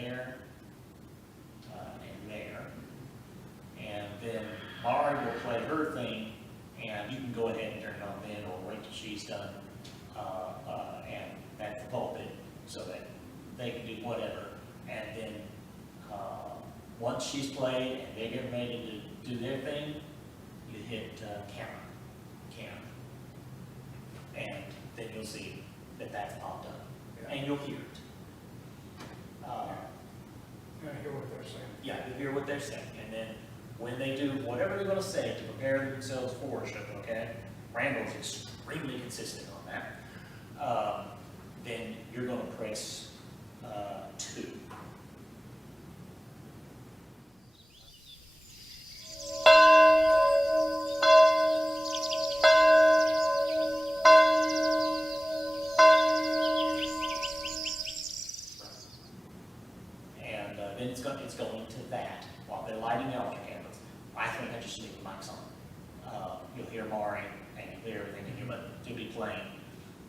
there, and there. And then Mari will play her thing, and you can go ahead and turn it on then, or wait till she's done, and that's the pulpit, so that they can do whatever. And then, once she's played and they get ready to do their thing, you hit camera, and then you'll see that that's popped up, and you'll hear it. I hear what they're saying. Yeah, you'll hear what they're saying, and then when they do whatever they're going to say to prepare themselves for worship, okay? Randall's extremely consistent on that. Then you're going to press 2. And then it's going to that while they're lighting the altar candles. I think I just leave the mics on. You'll hear Mari and you'll hear everything in here, but to be playing.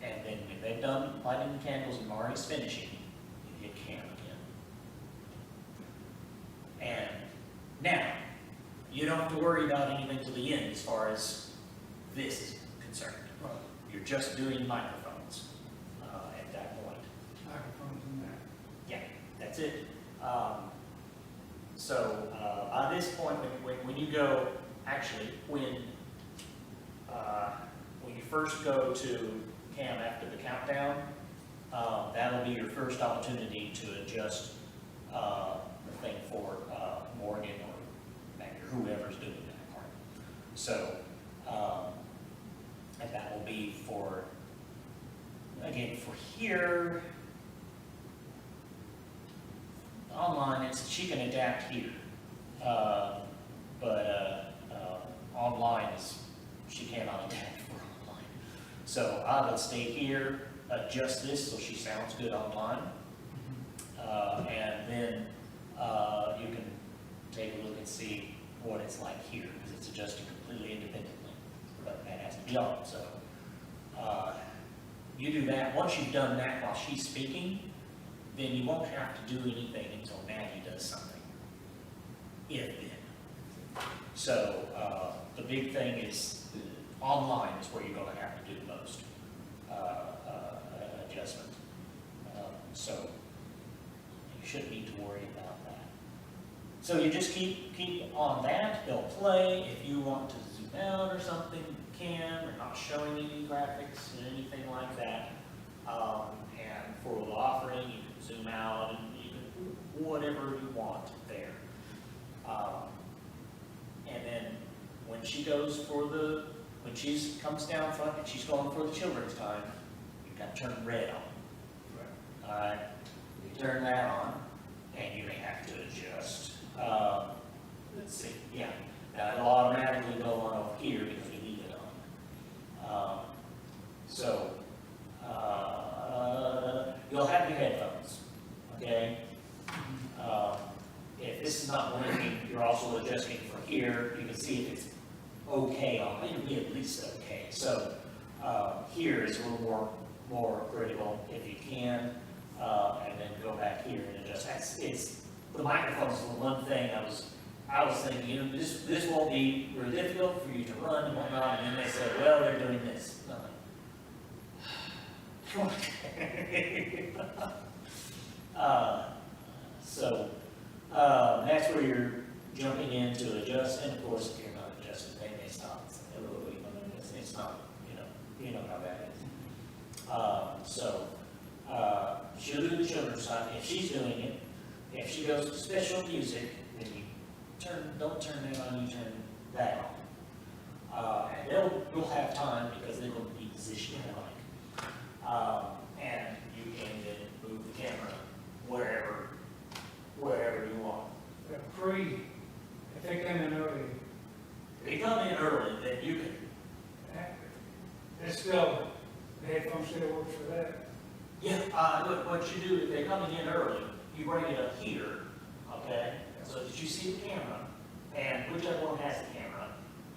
And then when they've done lighting the candles and Mari's finishing, you hit cam again. And now, you don't have to worry about anything till the end as far as this is concerned. You're just doing microphones at that point. Microphones and that. Yeah, that's it. So by this point, when you go, actually, when you first go to cam after the countdown, that'll be your first opportunity to adjust the thing for Morgan or whoever's doing that part. So, and that will be for, again, for here, online, she can adapt here, but online she cannot adapt for online. So I would stay here, adjust this so she sounds good online, and then you can take a look and see what it's like here, because it's adjusted completely independently, but that has to be on. So you do that. Once you've done that while she's speaking, then you won't have to do anything until Maggie does something, if then. So the big thing is online is where you're going to have to do the most adjustment. So you shouldn't need to worry about that. So you just keep on that. They'll play. If you want to zoom out or something, you can. We're not showing any graphics or anything like that. And for the offering, you can zoom out and you can do whatever you want there. And then when she goes for when she comes down front and she's going for the children's time, you've got to turn red on. Alright, you turn that on, and you may have to adjust. Let's see, yeah, now it'll automatically go on over here because we leave it on. So, you'll have your headphones, okay? If this is not working, you're also adjusting for here. You can see if it's okay on, it'll be at least okay. So here is a little more critical if you can, and then go back here and adjust. It's the microphones is the one thing I was thinking, you know, this won't be really difficult for you to run and whatnot, and then they said, well, they're doing this. So that's where you're jumping in to adjust, and of course, if you're not adjusting, they may stop and say, oh, it's not, you know how that is. So she'll do the children's time. If she's doing it, if she goes to special music, then you don't turn that on, you turn that on. And you'll have time because they're going to be positioned alike. And you can then move the camera wherever you want. If they come in early, If they come in early, then you can. it's still, the headphones still works for that. Yeah, look, what you do, if they're coming in early, you bring it up here, okay? So that you see the camera, and whichever one has the camera,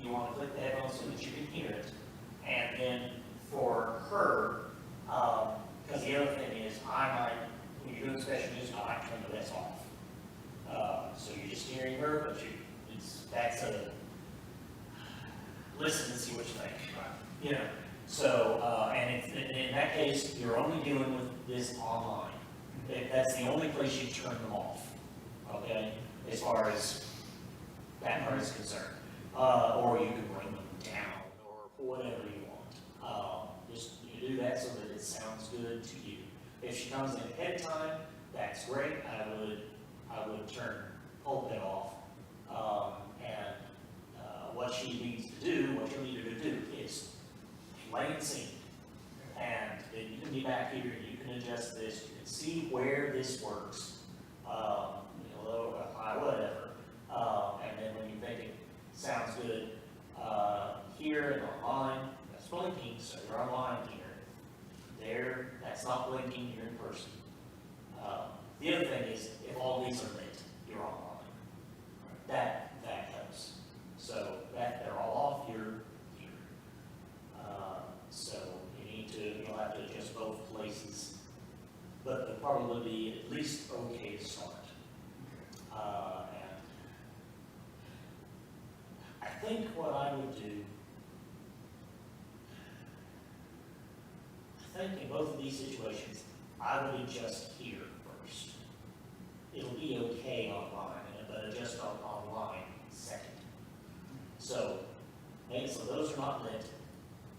you want to click the headphones so that you can hear it. And then for her, because the other thing is, when you're doing special music, I might turn the that's off. So you're just hearing her, but that's a, listen and see what you think. You know, so, and in that case, you're only dealing with this online. That's the only place you turn them off, okay, as far as that part is concerned. Or you can bring them down, or whatever you want. Just you do that so that it sounds good to you. If she comes in ahead of time, that's great. I would turn pulpit off. What she needs to do, what you'll need her to do is plain and simple. And then you can be back here and you can adjust this, you can see where this works, low, high, whatever. And then when you think it sounds good, here and online, that's blinking, so you're online here. There, that's not blinking, you're in person. The other thing is, if all these are lit, you're online. That helps. So that they're all off, you're here. So you'll have to adjust both places, but they'll probably be at least okay to start. And I think what I would do, I think in both of these situations, I would adjust here first. It'll be okay online, but adjust online second. So those are not lit.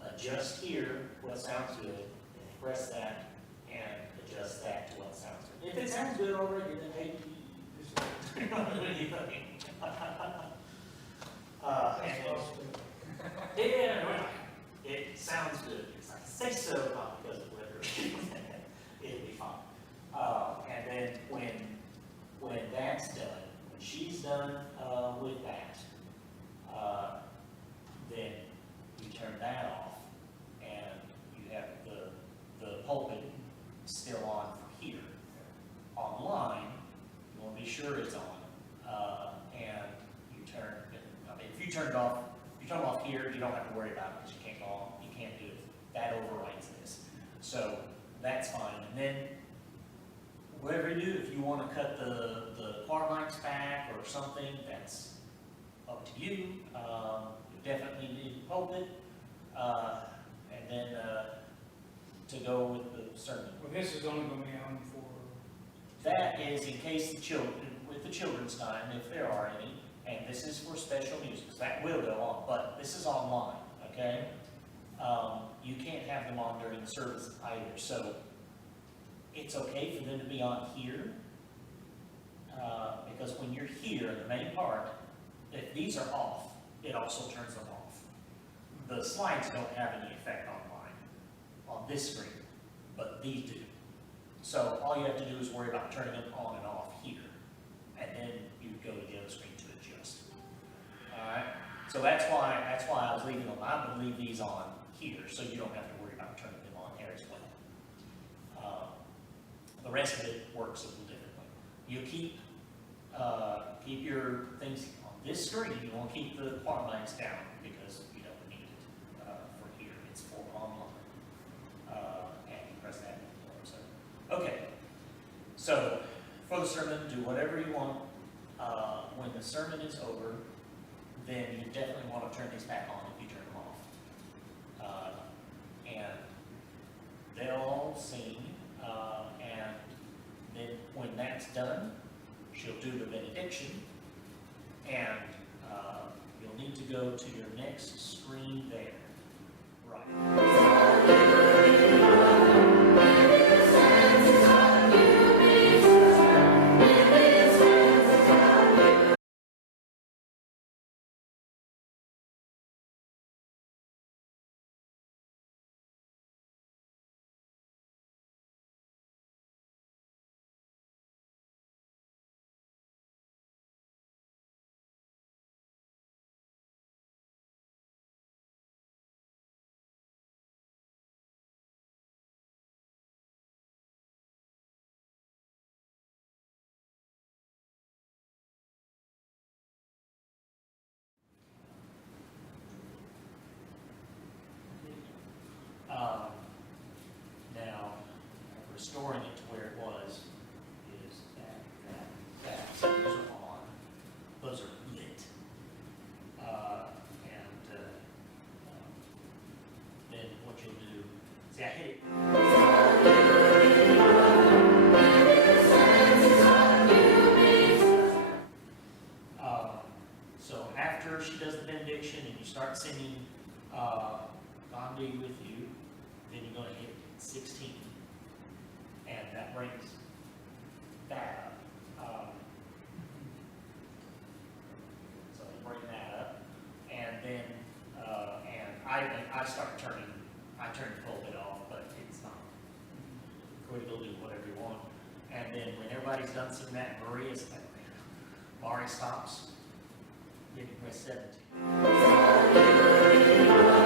Adjust here what sounds good, and press that, and adjust that to what sounds good. If it sounds good already, then hey, you know what do you think? Yeah, it sounds good. I say so not because of whether it'll be fine. And then when that's done, when she's done with that, then you turn that off, and you have the pulpit still on for here. Online, you want to be sure it's on, and you turn. I mean, if you turn it off, here, you don't have to worry about it because you can't go on. You can't do it. That overrides this, so that's fine. And then whatever you do, if you want to cut the car mics back or something, that's up to you. You definitely need the pulpit, and then to go with the sermon. Well, this is only going to be on for... That is in case the children, with the children's time, if there are any, and this is for special music, because that will go on, but this is online, okay? You can't have them on during the service either, so it's okay for them to be on here, because when you're here in the main part, if these are off, it also turns them off. The slides don't have any effect online, on this screen, but these do. So all you have to do is worry about turning them on and off here, and then you go to the other screen to adjust. All right. So that's why I was leaving them. I'm going to leave these on here, so you don't have to worry about turning them on here as well. The rest of it works a little differently. You keep your things on this screen. You want to keep the bar lines down because you don't need it for here. It's for online. And you press that. Okay. So for the sermon, do whatever you want. When the sermon is over, then you definitely want to turn these back on if you turn them off. And they'll all sing, and then when that's done, she'll do the benediction, and you'll need to go to your next screen there. I'll be with you, then you're gonna hit 16. And that brings that up. So you bring that up, and then, and I start turning, I turn the pulpit off, but it's not. Go do whatever you want. And then when everybody's done singing that, Mari stops, you can press 17.